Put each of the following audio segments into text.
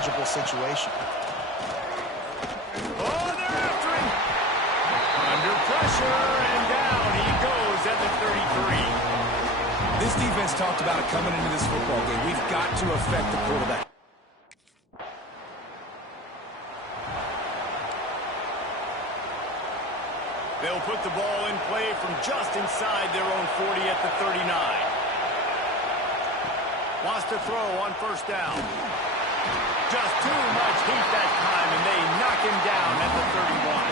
manageable situation. Oh, they're after him. Under pressure, and down he goes at the 33. This defense talked about it coming into this football game. We've got to affect the quarterback. They'll put the ball in play from just inside their own 40 at the 39. Wants to throw on first down. Just too much heat that time, and they knock him down at the 31.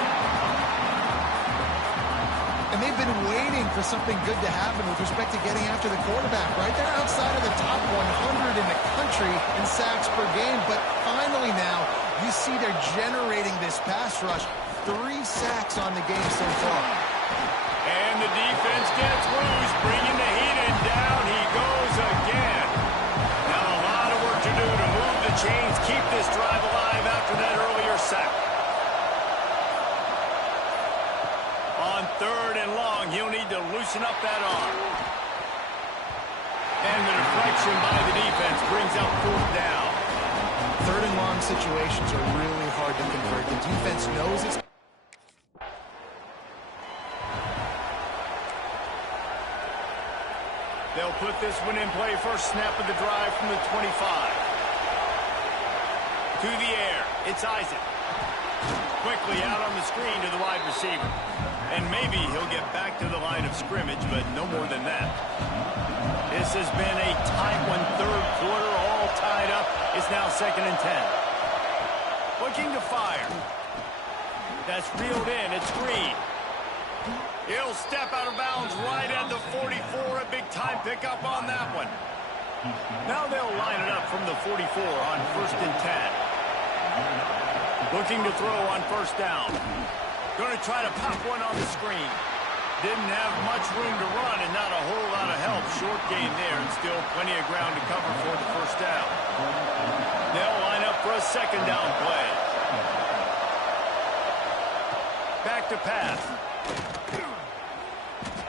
And they've been waiting for something good to happen with respect to getting after the quarterback, right? They're outside of the top 100 in the country in sacks per game, but finally now you see they're generating this pass rush. 3 sacks on the game so far. And the defense gets loose, bringing the heat, and down he goes again. Now a lot of work to do to move the chains, keep this drive alive after that earlier sack. On 3rd and long, he'll need to loosen up that arm. And the deflection by the defense brings up 4th down. 3rd and long situations are really hard to convert. The defense knows it's... They'll put this one in play. First snap of the drive from the 25. To the air. It's Isaac. Quickly out on the screen to the wide receiver. And maybe he'll get back to the line of scrimmage, but no more than that. This has been a tight one. 3rd quarter, all tied up. It's now 2nd and 10. Looking to fire. That's reeled in. It's Green. He'll step out of bounds right at the 44. A big-time pickup on that one. Now they'll line it up from the 44 on 1st and 10. Looking to throw on first down. Going to try to pop one on the screen. Didn't have much room to run and not a whole lot of help. Short gain there and still plenty of ground to cover for the first down. They'll line up for a 2nd down play. Back to pass.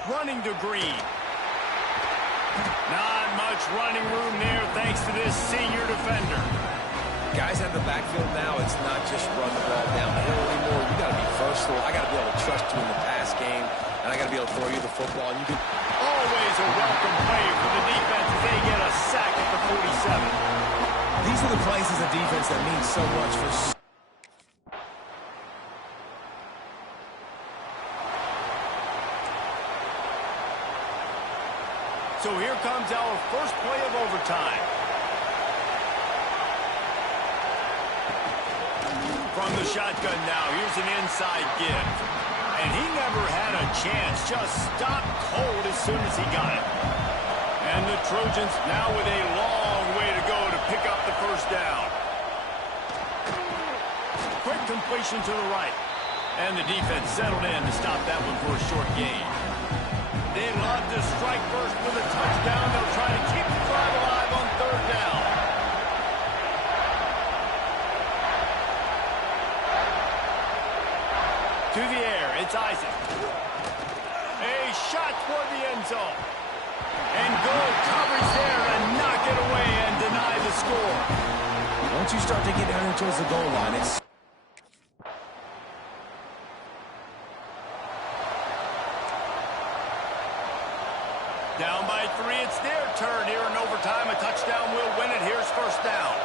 Running to Green. Not much running room there thanks to this senior defender. Guys at the backfield now, it's not just run the ball downhill anymore. You got to be versatile. I got to be able to trust you in the pass game, and I got to be able to throw you the football. And you can always a welcome play for the defense as they get a sack at the 47. These are the plays as a defense that mean so much for... So here comes our first play of overtime. From the shotgun now, here's an inside give. And he never had a chance, just stopped cold as soon as he got it. And the Trojans now with a long way to go to pick up the first down. Quick completion to the right. And the defense settled in to stop that one for a short gain. They love to strike first with a touchdown. They'll try to keep the drive alive on 3rd down. To the air, it's Isaac. A shot toward the end zone. And good coverage there to knock it away and deny the score. Once you start to get down towards the goal line, it's... Down by 3, it's their turn here in overtime. A touchdown will win it. Here's first down.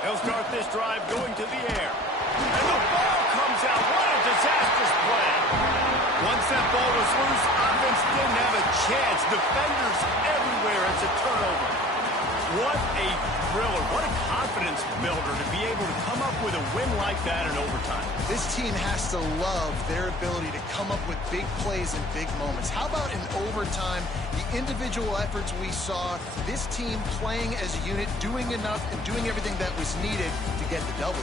They'll start this drive going to the air. And the ball comes out. What a disastrous play. Once that ball was loose, offense didn't have a chance. Defenders everywhere. It's a turnover. What a thriller. What a confidence builder to be able to come up with a win like that in overtime. This team has to love their ability to come up with big plays and big moments. How about in overtime, the individual efforts we saw, this team playing as a unit, doing enough and doing everything that was needed to get the W.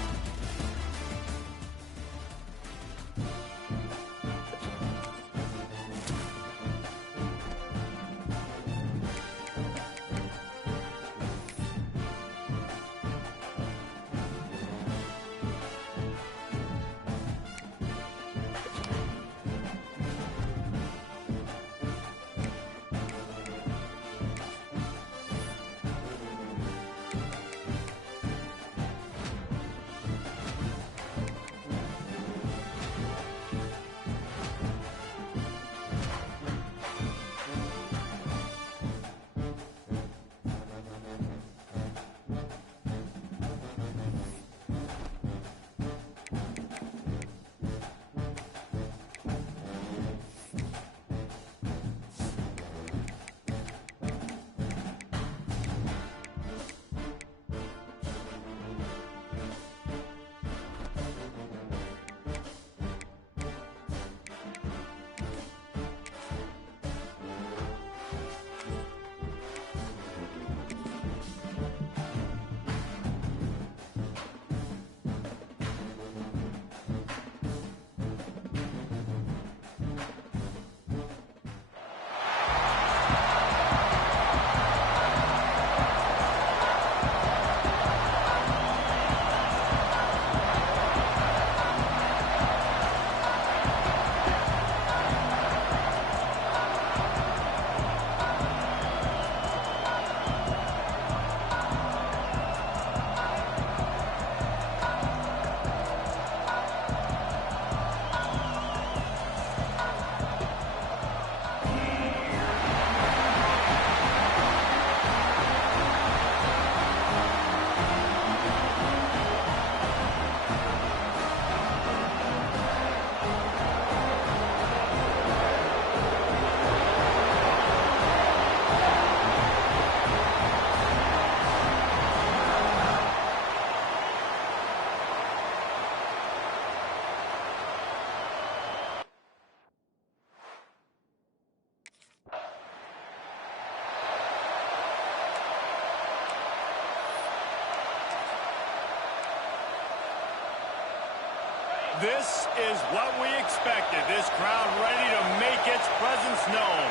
This is what we expected. This crowd ready to make its presence known.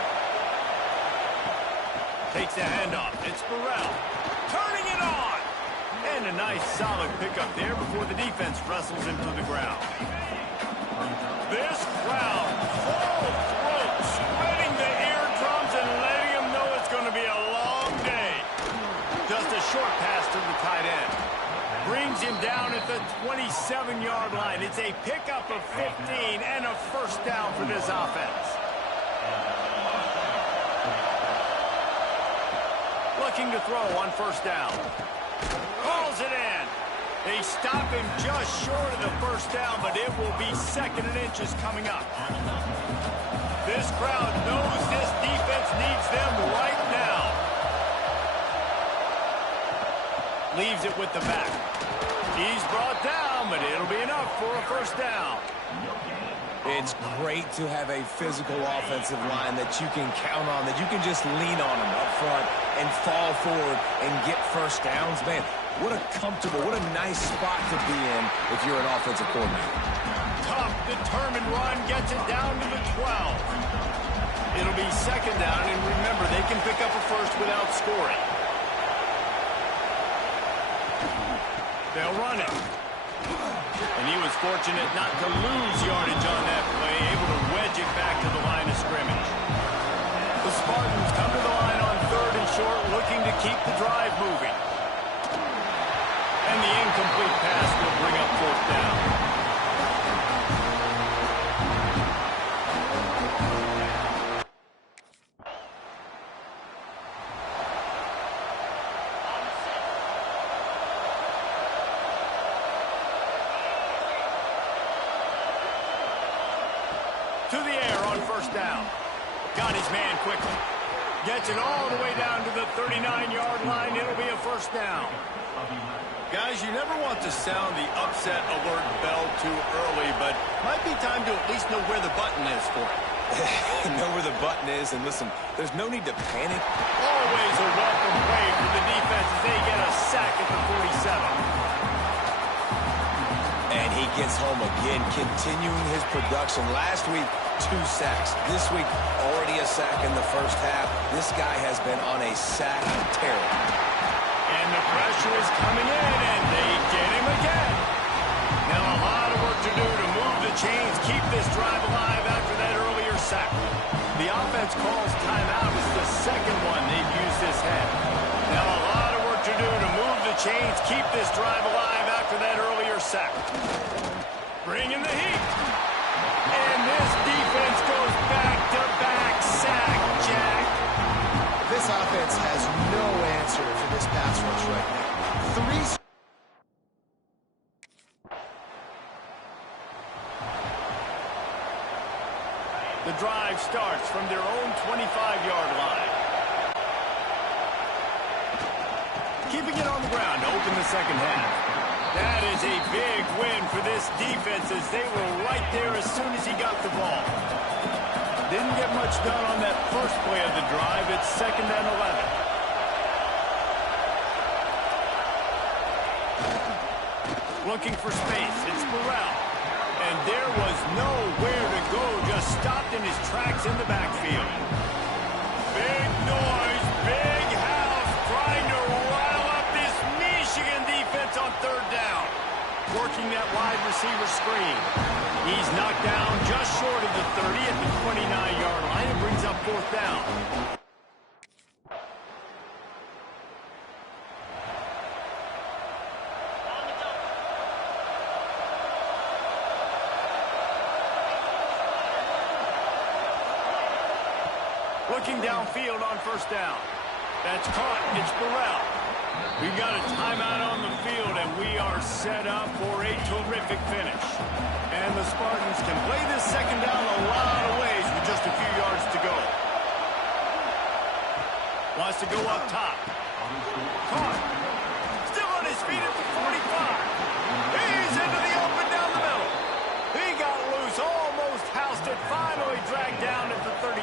Takes the handoff. It's Burrell. Turning it on. And a nice solid pickup there before the defense wrestles him to the ground. This crowd full throat, spreading the eardrums and letting them know it's going to be a long day. Just a short pass to the tight end. Brings him down at the 27-yard line. It's a pickup of 15 and a first down for this offense. Looking to throw on first down. Calls it in. They stop him just short of the first down, but it will be second and inches coming up. This crowd knows this defense needs them right now. Leaves it with the back. He's brought down, but it'll be enough for a first down. It's great to have a physical offensive line that you can count on, that you can just lean on them up front and fall forward and get first downs. Man, what a comfortable, what a nice spot to be in if you're an offensive coordinator. Tough, determined run, gets it down to the 12. It'll be second down, and remember, they can pick up a first without scoring. They'll run it. And he was fortunate not to lose yardage on that play, able to wedge it back to the line of scrimmage. The Spartans come to the line on third and short, looking to keep the drive moving. And the incomplete pass will bring up fourth down. To the air on first down. Got his man quickly. Gets it all the way down to the 39-yard line. It'll be a first down. Guys, you never want to sound the upset alert bell too early, but might be time to at least know where the button is for it. Know where the button is, and listen, there's no need to panic. Always a welcome play for the defense as they get a sack at the 47. And he gets home again, continuing his production. Last week, 2 sacks. This week, already a sack in the first half. This guy has been on a sack tear. And the pressure is coming in, and they get him again. Now a lot of work to do to move the chains, keep this drive alive after that earlier sack. The offense calls timeout. It's the second one they've used this head. Now a lot of work to do to move the chains, keep this drive alive after that earlier sack. Bringing the heat. And this defense goes back-to-back sack, Jack. This offense has no answer for this pass rush right now. The drive starts from their own 25-yard line. Keeping it on the ground to open the second half. That is a big win for this defense as they were right there as soon as he got the ball. Didn't get much done on that first play of the drive. It's second and 11. Looking for space. It's Burrell. And there was nowhere to go. Just stopped in his tracks in the backfield. Big noise. Big house trying to rile up this Michigan defense on third down. Working that wide receiver screen. He's knocked down just short of the 30 at the 29-yard line. It brings up fourth down. Looking downfield on first down. That's caught. It's Burrell. We've got a timeout on the field, and we are set up for a terrific finish. And the Spartans can play this second down a lot of ways with just a few yards to go. Wants to go up top. Caught. Still on his feet at the 45. He's into the open down the middle. He got loose, almost housed it, finally dragged down at the 32.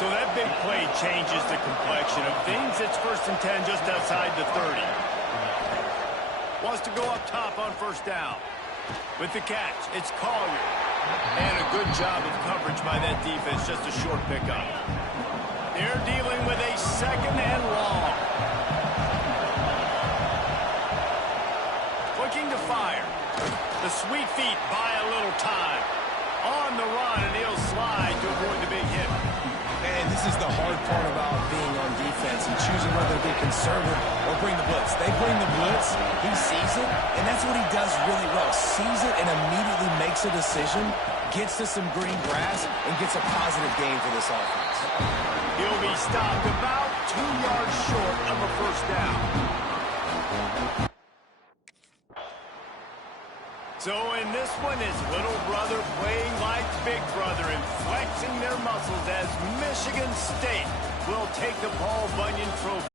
So that big play changes the complexion of things. It's first and 10 just outside the 30. Wants to go up top on first down. With the catch, it's Collier. And a good job of coverage by that defense, just a short pickup. They're dealing with a second and long. Looking to fire. The sweet feet buy a little time. On the run, and he'll slide to avoid the big hit. And this is the hard part about being on defense and choosing whether to be conservative or bring the blitz. They bring the blitz, he sees it, and that's what he does really well. Sees it and immediately makes a decision, gets to some green grass, and gets a positive gain for this offense. He'll be stopped about 2 yards short of a first down. So in this one, is little brother playing like big brother and flexing their muscles as Michigan State will take the Paul Bunyan Trophy.